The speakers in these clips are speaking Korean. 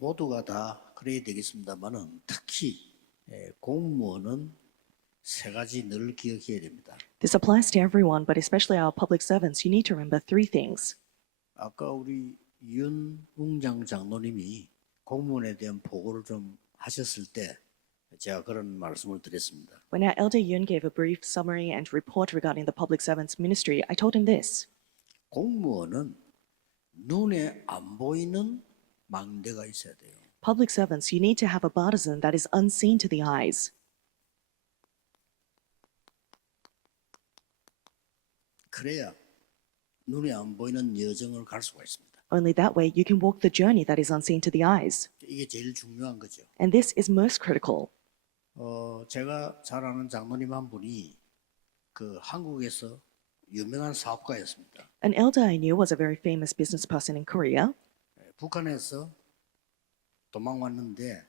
모두가 다 그래야 되겠습니다만은 특히 공무원은 세 가지 늘 기억해야 됩니다. This applies to everyone, but especially our public servants. You need to remember three things. 아까 우리 윤웅장 장로님이 공무원에 대한 보고를 좀 하셨을 때 제가 그런 말씀을 드렸습니다. When our elder Yun gave a brief summary and report regarding the public servants ministry, I told him this. 공무원은 눈에 안 보이는 망대가 있어야 돼요. Public servants, you need to have a partisan that is unseen to the eyes. 그래야 눈에 안 보이는 여정을 갈 수가 있습니다. Only that way you can walk the journey that is unseen to the eyes. 이게 제일 중요한 거죠. And this is most critical. 제가 잘 아는 장로님 한 분이 그 한국에서 유명한 사업가였습니다. An elder I knew was a very famous business person in Korea. 북한에서 도망왔는데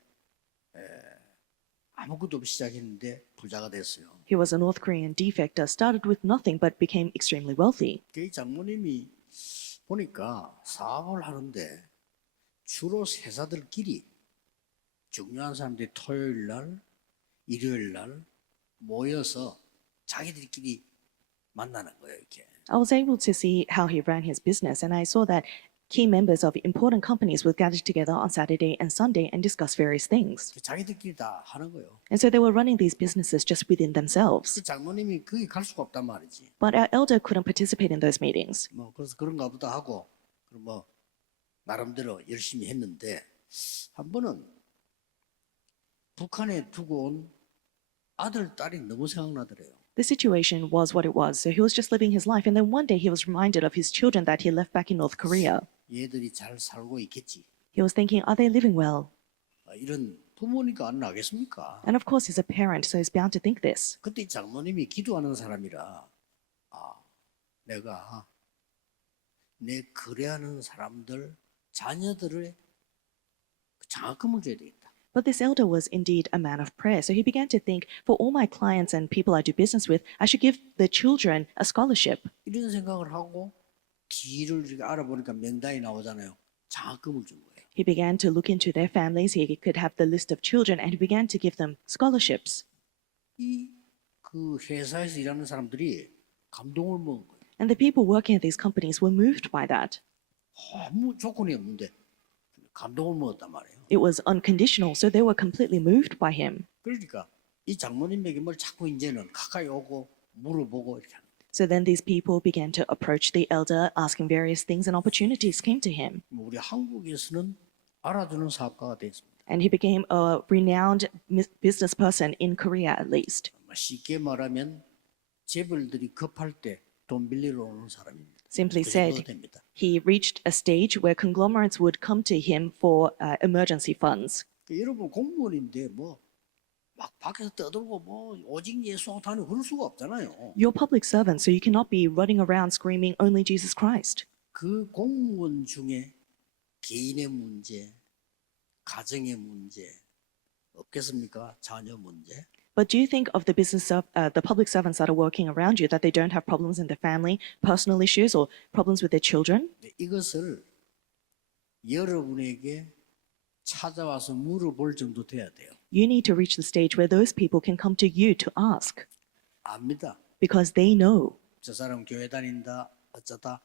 아무것도 없이 시작했는데 부자가 됐어요. He was a North Korean defector, started with nothing but became extremely wealthy. 그 장모님이 보니까 사업을 하는데 주로 회사들끼리 중요한 사람들이 토요일 날, 일요일 날 모여서 자기들끼리 만나는 거예요, 이렇게. I was able to see how he ran his business, and I saw that key members of important companies would gather together on Saturday and Sunday and discuss various things. 자기들끼리 다 하는 거예요. And so they were running these businesses just within themselves. 그 장모님이 거기 갈 수가 없단 말이지. But our elder couldn't participate in those meetings. 그래서 그런가 보다 하고 그럼 나름대로 열심히 했는데 한 번은 북한에 두고 온 아들 딸이 너무 생각나더래요. The situation was what it was, so he was just living his life, and then one day he was reminded of his children that he left back in North Korea. 얘들이 잘 살고 있겠지. He was thinking, are they living well? 이런 부모니까 안 나겠습니까? And of course he's a parent, so he's bound to think this. 그때 장모님이 기도하는 사람이라 내가 내 거래하는 사람들 자녀들의 장학금을 줘야 되겠다. But this elder was indeed a man of prayer, so he began to think, for all my clients and people I do business with, I should give the children a scholarship. 이런 생각을 하고 뒤를 이렇게 알아보니까 명단이 나오잖아요. 장학금을 준 거예요. He began to look into their families, he could have the list of children, and he began to give them scholarships. 그 회사에서 일하는 사람들이 감동을 먹은 거예요. And the people working at these companies were moved by that. 아무 조건이 없는데 감동을 먹었단 말이에요. It was unconditional, so they were completely moved by him. 그러니까 이 장모님에게 뭘 자꾸 이제는 가까이 오고 물어보고 이렇게 하는 거예요. So then these people began to approach the elder, asking various things, and opportunities came to him. 우리 한국에서는 알아주는 사업가가 됐습니다. And he became a renowned business person in Korea, at least. 쉽게 말하면 재벌들이 급할 때 돈 빌리러 오는 사람입니다. Simply 그 said, 정도가 됩니다. he reached a stage where conglomerates would come to him for emergency funds. 여러분 공무원인데 막 밖에서 떠들고 오직 예수 하는 그럴 수가 없잖아요. You're public servants, so you cannot be running around screaming only Jesus Christ. 그 공무원 중에 개인의 문제, 가정의 문제 없겠습니까? 자녀 문제. But do you think of the the public servants that are working around you, that they don't have problems in their family, personal issues, or problems with their children? 이것을 여러분에게 찾아와서 물어볼 정도 돼야 돼요. You need to reach the stage where those people can come to you to ask, 압니다. because they know. 저 사람 교회 다닌다 어쩌다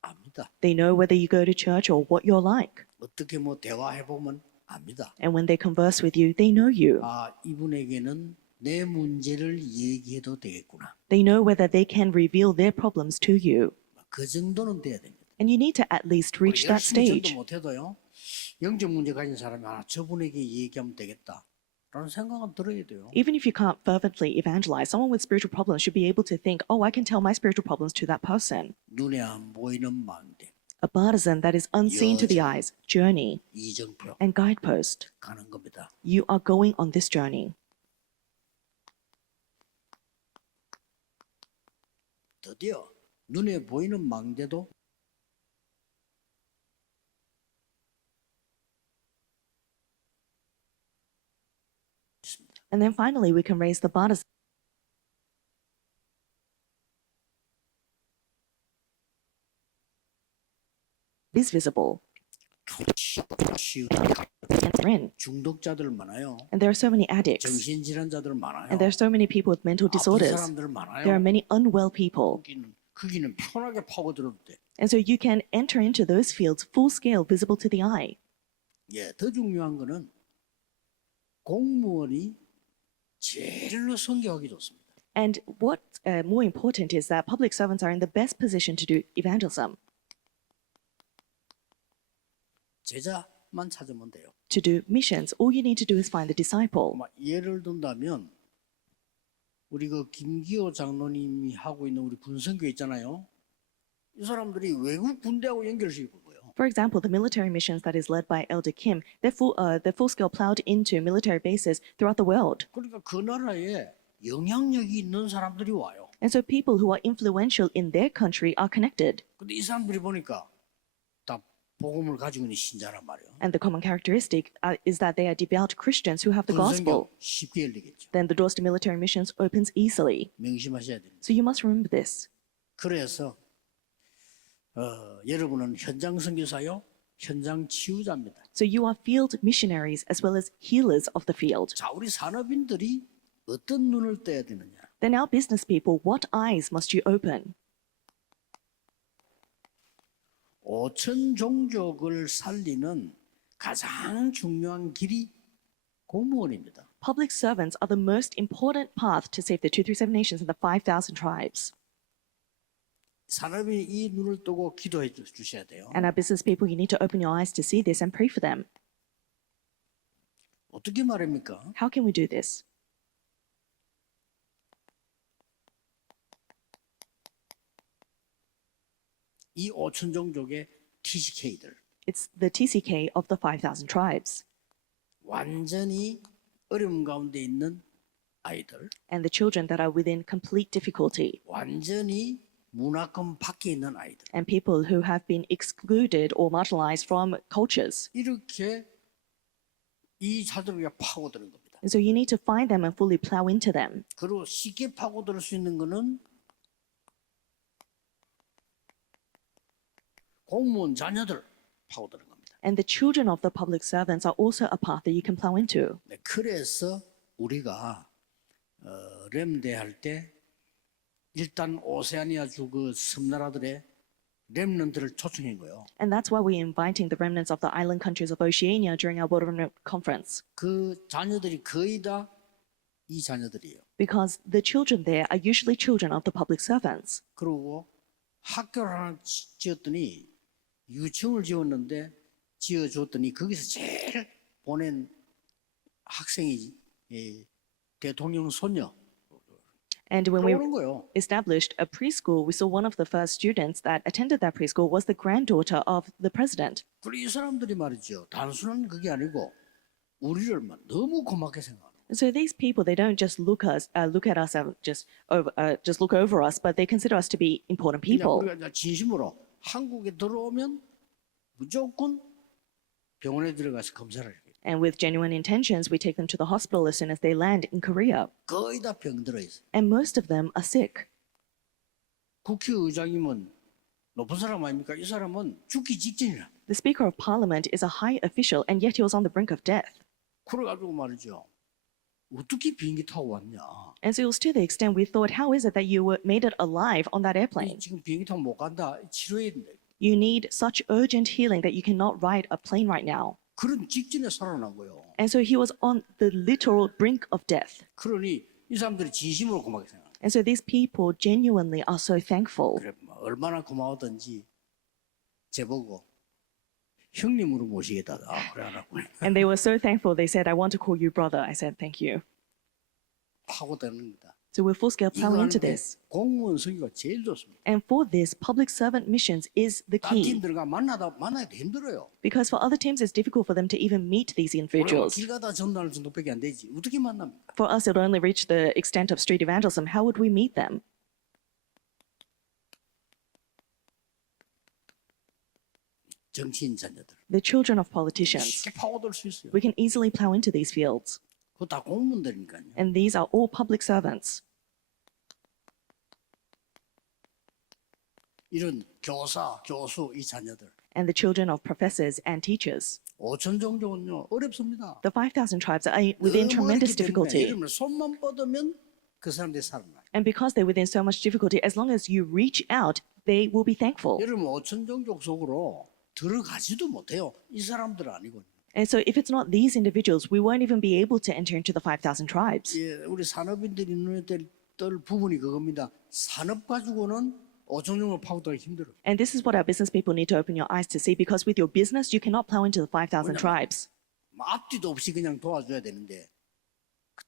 압니다. They know whether you go to church or what you're like. 어떻게 대화해 보면 압니다. And when they converse with you, they know you. 이분에게는 내 문제를 얘기해도 되겠구나. They know whether they can reveal their problems to you. 그 정도는 돼야 됩니다. And you need to at least reach that 열심히 stage. 전도 못해도요. 영적 문제 가진 사람이 저분에게 얘기하면 되겠다. 라는 생각은 들어야 돼요. Even if you can't fervently evangelize, someone with spiritual problems should be able to think, oh, I can tell my spiritual problems to that person. 눈에 안 보이는 망대, A partisan that is unseen to the eyes, journey, 이정표 and guidepost. 가는 겁니다. You are going on this journey. 드디어 눈에 보이는 망대도 And then finally, we can raise the partisan. Is visible. 쉬운 they're in. 중독자들 많아요. And there are so many addicts. 정신질환자들 많아요. And there are so many people with mental 아픈 disorders. 사람들 많아요. There are many unwell people. 거기는 편하게 파고들어도 돼. And so you can enter into those fields full scale, visible to the eye. 예, 더 중요한 거는 공무원이 제일로 선교하기 좋습니다. And what more important is that public servants are in the best position to do evangelism, 제자만 찾으면 돼요. to do missions. All you need to do is find the disciple. 막 예를 든다면 우리 그 김기호 장로님이 하고 있는 우리 군선교 있잖아요. 이 사람들이 외국 군대하고 연결시키고 거예요. For example, the military missions that is led by Elder Kim, they're full scale plowed into military bases throughout the world. 그러니까 그 나라에 영향력이 있는 사람들이 와요. And so people who are influential in their country are connected. 근데 이 사람들이 보니까 다 복음을 가지고 있는 신자란 말이에요. And the common characteristic is that they are devout Christians who have the 군선교 gospel. 쉽게 열리겠죠. Then the doors to military missions opens easily. 명심하셔야 됩니다. So you must remember this. 그래서 여러분은 현장 선교사요, 현장 치유자입니다. So you are field missionaries as well as healers of the field. 자, 우리 산업인들이 어떤 눈을 떼야 되느냐? Then our business people, what eyes must you open? 5천 종족을 살리는 가장 중요한 길이 공무원입니다. Public servants are the most important path to save the 237 nations and the 5,000 tribes. 산업인이 이 눈을 뜨고 기도해 주셔야 돼요. And our business people, you need to open your eyes to see this and pray for them. 어떻게 말합니까? How can we do this? 이 5천 종족의 TCK들 It's the TCK of the 5,000 tribes. 완전히 어려움 가운데 있는 아이들, And the children that are within complete difficulty. 완전히 문화권 밖에 있는 아이들, And people who have been excluded or marginalized from cultures. 이렇게 이 자들에게 파고드는 겁니다. And so you need to find them and fully plow into them. 그리고 쉽게 파고들 수 있는 거는 공무원 자녀들 파고드는 겁니다. And the children of the public servants are also a path that you can plow into. 네, 그래서 우리가 렘대 할 때 일단 오세아니아주 그 섬나라들의 렘넌트를 초청한 거예요. And that's why we're inviting the remnants of the island countries of Oceania during our World Remnant Conference. 그 자녀들이 거의 다 이 자녀들이에요. Because the children there are usually children of the public servants. 그리고 학교를 하나 지었더니 유치원을 지어줬더니 거기서 제일 보낸 학생이 대통령 손녀 And when we 그러는 거예요. established a preschool, we saw one of the first students that attended that preschool was the granddaughter of the president. 그리고 이 사람들이 말이죠. 단순한 그게 아니고 우리를 너무 고맙게 생각하는. And so these people, they don't just look at us and just look over us, but they consider us to be important 그냥 people. 우리가 진심으로 한국에 들어오면 무조건 병원에 들어가서 검사를 해요. And with genuine intentions, we take them to the hospital as soon as they land in Korea. 거의 다 병들어 있어요. And most of them are sick. 국회의장이면 높은 사람 아닙니까? 이 사람은 죽기 직전이라. The Speaker of Parliament is a high official, and yet he was on the brink of death. 그래가지고 말이죠. 어떻게 비행기 타고 왔냐? And so it was to the extent we thought, how is it that you made it alive on that airplane? 지금 비행기 타고 못 간다. 치료해야 된다. You need such urgent healing that you cannot ride a plane right now. 그런 직전에 살아난 거예요. And so he was on the literal brink of death. 그러니 이 사람들이 진심으로 고맙게 생각. And so these people genuinely are so thankful. 그래, 얼마나 고마웠던지 제보고 형님으로 모시겠다. 그래가지고 And they were so thankful, they said, I want to call you brother. I said, thank you. 파고드는 겁니다. So we're full scale 이거 plowing into 하는데 this. 공무원 선교가 제일 좋습니다. And for this, public servant missions is the 딴 key. 팀들과 만나기도 힘들어요. Because for other teams, it's difficult for them to even meet these 우리가 individuals. 길 가다 전화할 정도밖에 안 되지. 어떻게 만납니까? For us, it would only reach the extent of street evangelism. How would we meet them? 정치인 자녀들. The children of politicians. 쉽게 파고들 수 있어요. We can easily plow into these fields. 그거 다 공무원들이니까요. And these are all public servants. 이런 교사, 교수 이 자녀들. and the children of professors and teachers. 5천 종족은요 어렵습니다. The 5,000 tribes are within 너무 tremendous 어렵기 때문에 difficulty. 여러분 손만 뻗으면 그 사람들이 살아나요. And because they're within so much difficulty, as long as you reach out, they will be thankful. 여러분 5천 종족 속으로 들어가지도 못해요. 이 사람들은 아니고. And so if it's not these individuals, we won't even be able to enter into the 5,000 tribes. 예, 우리 산업인들이 눈에 띌 부분이 그겁니다. 산업 가지고는 5천 종족 파고들기 힘들어. And this is what our business people need to open your eyes to see, because with your business, you cannot plow into the 5,000 tribes. 앞뒤도 없이 그냥 도와줘야 되는데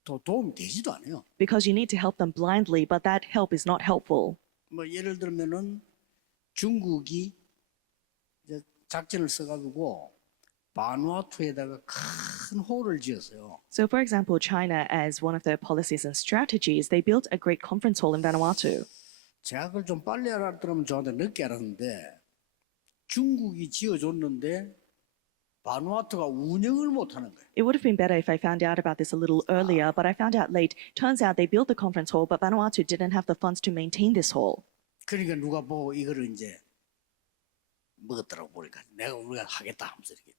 도움이 되지도 않아요. Because you need to help them blindly, but that help is not helpful. 뭐 예를 들면은 중국이 이제 작전을 써가지고 바누아투에다가 큰 홀을 지었어요. So, for example, China, as one of their policies and strategies, they built a great conference hall in Vanuatu. 제가 그걸 좀 빨리 알았더라면 저한테 늦게 알았는데 중국이 지어줬는데 바누아투가 운영을 못하는 거예요. It would have been better if I found out about this a little earlier, but I found out late. Turns out they built the conference hall, but Vanuatu didn't have the funds to maintain this hall. 그러니까 누가 보고 이거를 이제 먹었더라고 보니까 우리가 하겠다 하면서 이렇게.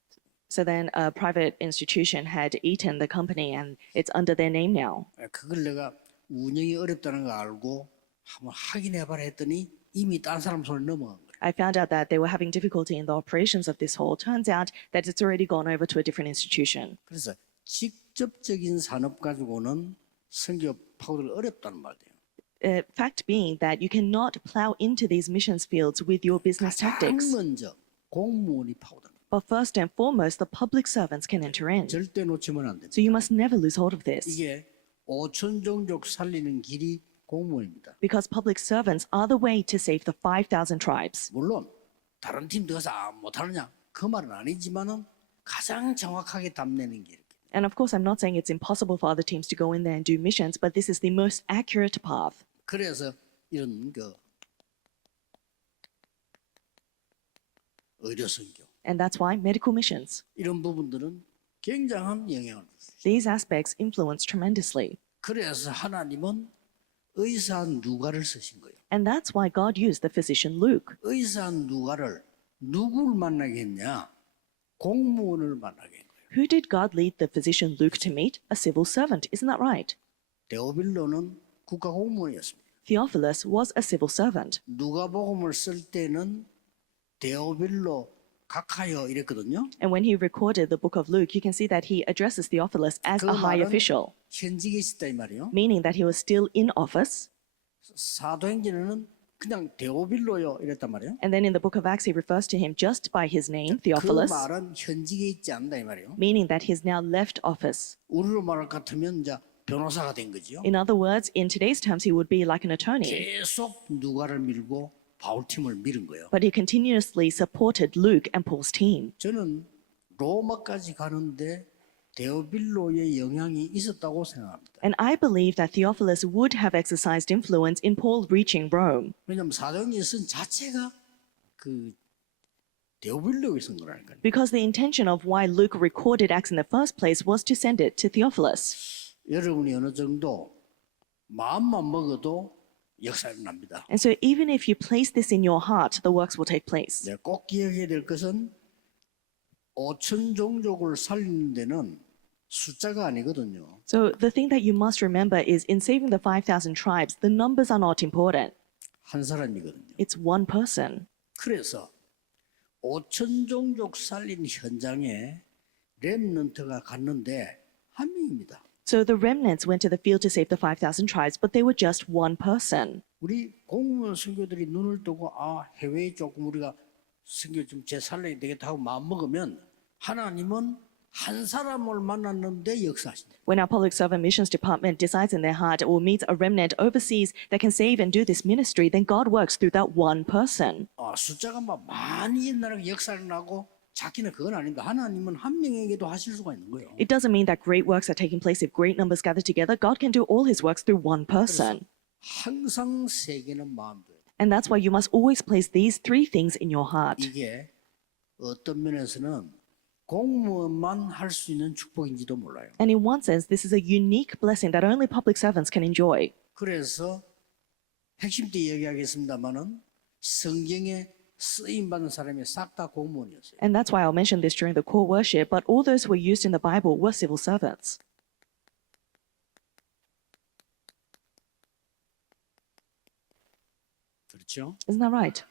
So then a private institution had eaten the company, and it's under their name now. 그걸 내가 운영이 어렵다는 거 알고 한번 확인해봐라 했더니 이미 딴 사람 손에 넘어간 거예요. I found out that they were having difficulty in the operations of this hall. Turns out that it's already gone over to a different institution. 그래서 직접적인 산업 가지고는 선교 파고들 어렵다는 말이에요. Fact being that you cannot plow into these missions fields with your business 가장 tactics. 먼저 공무원이 파고듭니다. But first and foremost, the public servants can enter in. 절대 놓치면 안 됩니다. So you must never lose hold of this. 이게 5천 종족 살리는 길이 공무원입니다. Because public servants are the way to save the 5,000 tribes. 물론 다른 팀 들어가서 못하느냐 그 말은 아니지만은 가장 정확하게 담내는 게 이렇게. And of course, I'm not saying it's impossible for other teams to go in there and do missions, but this is the most accurate path. 그래서 이런 그 의료 선교 And that's why medical missions. 이런 부분들은 굉장한 영향을 줍니다. These aspects influence tremendously. 그래서 하나님은 의사 누가를 쓰신 거예요. And that's why God used the physician Luke. 의사 누가를 누구를 만나게 했냐? 공무원을 만나게 한 거예요. Who did God lead the physician Luke to meet? A civil servant, isn't that right? 데오빌로는 국가 공무원이었습니다. Theophilus was a civil servant. 누가복음을 쓸 때는 데오빌로 각하여 이랬거든요. And when he recorded the book of Luke, you can see that he addresses Theophilus as 그 a high 말은 official, 현직에 있었다 이 말이에요. meaning that he was still in office. 사도행전에는 그냥 데오빌로요 이랬단 말이에요. And then in the book of Acts, he refers to him just by his name, 그 Theophilus, 말은 현직에 있지 않는다 이 말이에요. meaning that he's now left office. 우리로 말할 것 같으면 이제 변호사가 된 거죠. In other words, in today's terms, he would be like an attorney. 계속 누가를 밀고 바울 팀을 밀은 거예요. But he continuously supported Luke and Paul's team. 저는 로마까지 가는데 데오빌로의 영향이 있었다고 생각합니다. And I believe that Theophilus would have exercised influence in Paul reaching Rome. 왜냐하면 사도행전 쓴 자체가 그 데오빌로에 쓴 거라니까요. Because the intention of why Luke recorded Acts in the first place was to send it to Theophilus. 여러분이 어느 정도 마음만 먹어도 역사가 납니다. And so even if you place this in your heart, the works will take place. 네, 꼭 기억해야 될 것은 5천 종족을 살리는 데는 숫자가 아니거든요. So the thing that you must remember is in saving the 5,000 tribes, the numbers are not important. 한 사람이거든요. It's one person. 그래서 5천 종족 살린 현장에 렘넌트가 갔는데 한 명입니다. So the remnants went to the field to save the 5,000 tribes, but they were just one person. 우리 공무원 선교들이 눈을 뜨고 해외에 조금 우리가 선교 좀 재살려야 되겠다 하고 마음먹으면 하나님은 한 사람을 만났는데 역사하신다. When our public servant missions department decides in their heart or meets a remnant overseas that can save and do this ministry, then God works through that one person. 숫자가 막 많이 옛날에 역사를 나고 자기는 그건 아닙니다. 하나님은 한 명에게도 하실 수가 있는 거예요. It doesn't mean that great works are taking place if great numbers gather together. God can do all his works through one person. 항상 세계는 마음대로. And that's why you must always place these three things in your heart. 이게 어떤 면에서는 공무원만 할 수 있는 축복인지도 몰라요. And in one sense, this is a unique blessing that only public servants can enjoy. 그래서 핵심 때 얘기하겠습니다만은 성경에 쓰임 받는 사람이 싹 다 공무원이었어요. And that's why I'll mention this during the core worship, but all those who were used in the Bible were civil servants. 그렇죠? Isn't that right?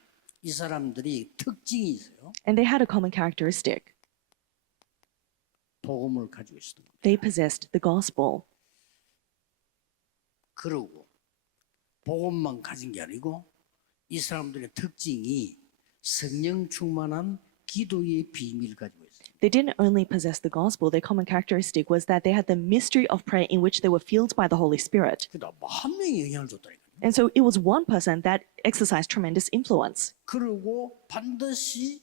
이 사람들이 특징이 있어요. And they had a common characteristic. 복음을 가지고 있었던 거예요. They possessed the gospel. 그러고 복음만 가진 게 아니고 이 사람들의 특징이 성령 충만한 기도의 비밀을 가지고 있어요. They didn't only possess the gospel, their common characteristic was that they had the mystery of prayer in which they were filled by the Holy Spirit. 그러니까 한 명이 영향을 줬다니까요. And so it was one person that exercised tremendous influence. 그리고 반드시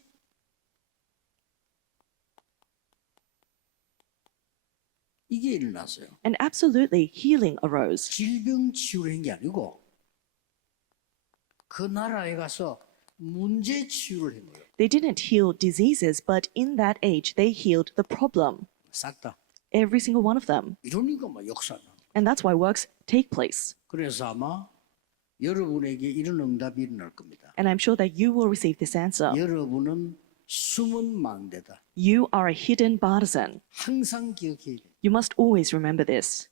이게 일어났어요. And absolutely, healing arose. 질병 치유를 한 게 아니고 그 나라에 가서 문제 치유를 한 거예요. They didn't heal diseases, but in that age, they healed the problem. 싹 다. Every single one of them. 이러니까 막 역사나. And that's why works take place. 그래서 아마 여러분에게 이런 응답이 일어날 겁니다. And I'm sure that you will receive this answer. 여러분은 숨은 망대다. You are a hidden partisan. 항상 기억해야 돼요. You must always remember this.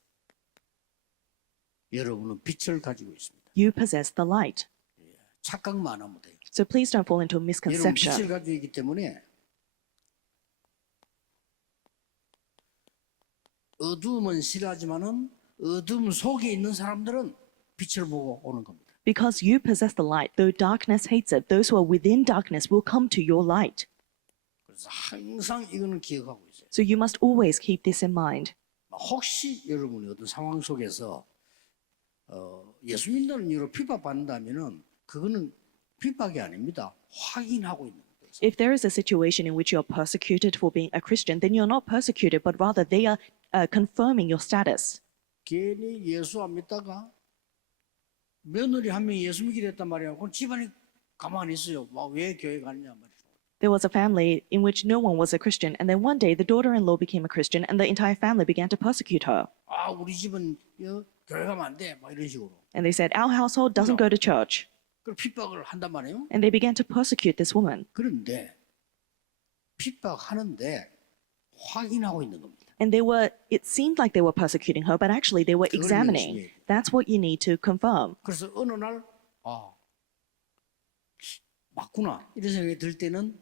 여러분은 빛을 가지고 있습니다. You possess the light. 착각만 하면 돼요. So please don't fall into a 여러분 misconception. 빛을 가지고 있기 때문에 어두움은 싫어하지만은 어둠 속에 있는 사람들은 빛을 보고 오는 겁니다. Because you possess the light, though darkness hates it, those who are within darkness will come to your light. 그래서 항상 이거는 기억하고 있어요. So you must always keep this in mind. 혹시 여러분이 어떤 상황 속에서 예수 믿는 이유로 핍박받는다면은 그거는 핍박이 아닙니다. 확인하고 있는 거예요. If there is a situation in which you are persecuted for being a Christian, then you're not persecuted, but rather they are confirming your status. 괜히 예수 안 믿다가 며느리 한 명이 예수 믿게 됐단 말이야. 그럼 집안이 가만히 있어요. 막 왜 교회 가느냐 말이야. There was a family in which no one was a Christian, and then one day the daughter-in-law became a Christian, and the entire family began to persecute her. 아 우리 집은 교회 가면 안 돼. 막 이런 식으로. And they said, our household doesn't go to church. 그럼 핍박을 한단 말이에요. And they began to persecute this woman. 그런데 핍박하는데 확인하고 있는 겁니다. And it seemed like they were persecuting her, but actually they were 그걸 examining. 명심해야 돼요. That's what you need to confirm. 그래서 어느 날 맞구나 이런 생각이 들 때는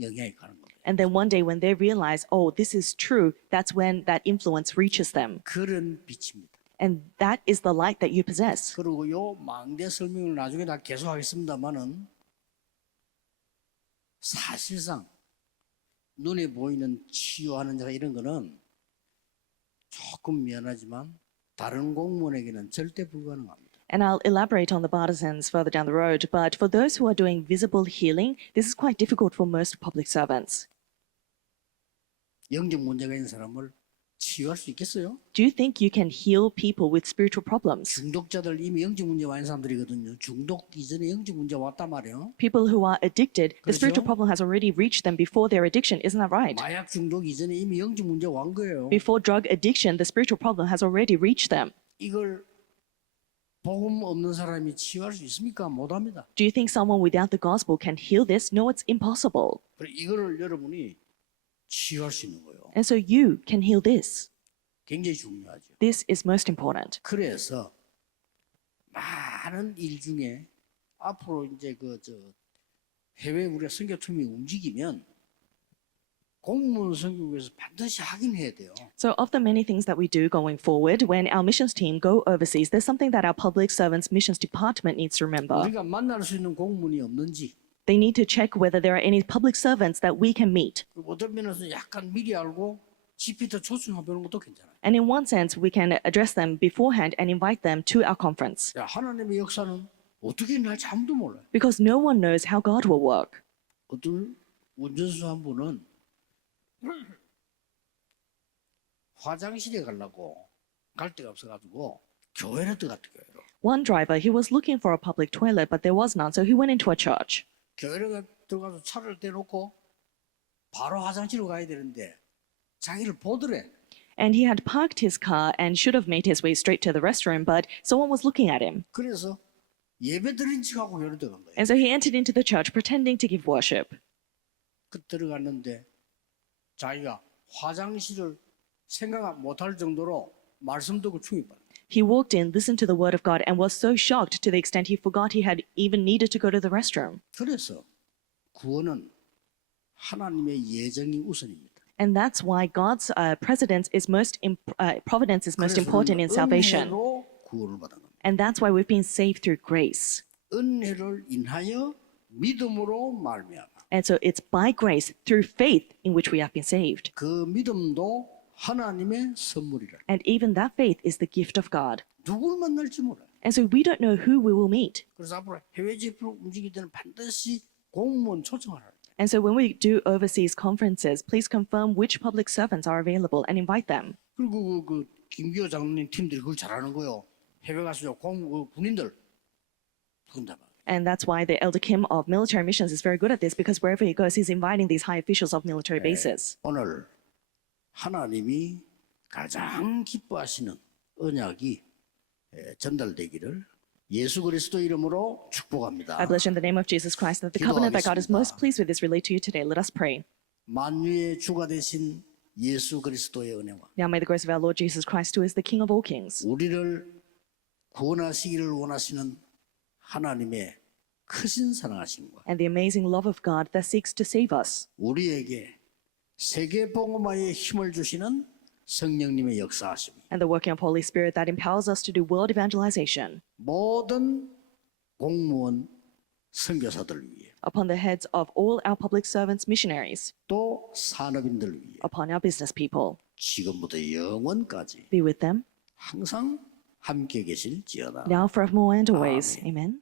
영향이 가는 겁니다. And then one day when they realize, oh, this is true, that's when that influence reaches them. 그런 빛입니다. And that is the light that you possess. 그리고 요 망대 설명을 나중에 다 계속하겠습니다만은 사실상 눈에 보이는 치유하는 자가 이런 거는 조금 미안하지만 다른 공무원에게는 절대 불가능합니다. And I'll elaborate on the partisans further down the road, but for those who are doing visible healing, this is quite difficult for most public servants. 영적 문제가 있는 사람을 치유할 수 있겠어요? Do you think you can heal people with spiritual problems? 중독자들 이미 영적 문제 많은 사람들이거든요. 중독 이전에 영적 문제 왔단 말이에요. People who are addicted, the 그렇죠? spiritual problem has already reached them before their addiction, isn't that right? 마약 중독 이전에 이미 영적 문제 완 거예요. Before drug addiction, the spiritual problem has already reached them. 이걸 복음 없는 사람이 치유할 수 있습니까? 못합니다. Do you think someone without the gospel can heal this? No, it's impossible. 이거를 여러분이 치유할 수 있는 거예요. And so you can heal this. 굉장히 중요하죠. This is most important. 그래서 많은 일 중에 앞으로 이제 해외 우리가 선교팀이 움직이면 공무원 선교국에서 반드시 확인해야 돼요. So of the many things that we do going forward, when our missions team go overseas, there's something that our public servants missions department needs to remember. 우리가 만날 수 있는 공무원이 없는지 They need to check whether there are any public servants that we can meet. 어떤 면에서 약간 미리 알고 GP도 초청해보는 것도 괜찮아요. And in one sense, we can address them beforehand and invite them to our conference. 야, 하나님의 역사는 어떻게 일어날지 아무도 몰라요. Because no one knows how God will work. 어떤 운전수 한 분은 화장실에 가려고 갈 데가 없어가지고 교회를 들어갔대요. One driver, he was looking for a public toilet, but there was none, so he went into a church. 교회를 들어가서 차를 대놓고 바로 화장실로 가야 되는데 자기를 보더래. And he had parked his car and should have made his way straight to the restroom, but someone was looking at him. 그래서 예배 드린 척하고 교회 들어간 거예요. And so he entered into the church pretending to give worship. 그 들어갔는데 자기가 화장실을 생각 못할 정도로 말씀 듣고 충격받았어요. He walked in, listened to the word of God, and was so shocked to the extent he forgot he had even needed to go to the restroom. 그래서 구원은 하나님의 예정이 우선입니다. And that's why God's providence is most 그래서 important in salvation. 은혜로 구원을 받은 겁니다. And that's why we've been saved through grace. 은혜를 인하여 믿음으로 말미암아. And so it's by grace, through faith, in which we have been saved. 그 믿음도 하나님의 선물이라. And even that faith is the gift of God. 누굴 만날지 몰라요. And so we don't know who we will meet. 그래서 앞으로 해외 집회로 움직일 때는 반드시 공무원 초청하라. And so when we do overseas conferences, please confirm which public servants are available and invite them. 그리고 그 김기호 장로님 팀들이 그걸 잘하는 거요. 해외 가서 군인들 부른다 봐. And that's why the Elder Kim of Military Missions is very good at this, because wherever he goes, he's inviting these high officials of military bases. 오늘 하나님이 가장 기뻐하시는 언약이 전달되기를 예수 그리스도 이름으로 축복합니다. I bless you in the name of Jesus Christ that the covenant that God is most pleased with is relayed to you today. Let us pray. 만유의 주가 되신 예수 그리스도의 은혜와 Now may the grace of our Lord Jesus Christ, who is the King of all kings, 우리를 구원하시기를 원하시는 하나님의 크신 사랑하심과 and the amazing love of God that seeks to save us, 우리에게 세계 복음화에 힘을 주시는 성령님의 역사하심 and the working of Holy Spirit that empowers us to do world evangelization 모든 공무원 선교사들 위해 upon the heads of all our public servants, missionaries, 또 산업인들 위해 upon our business people. 지금부터 영원까지 Be with them 항상 함께 계실지어다. now, forevermore, and always. Amen. Amen.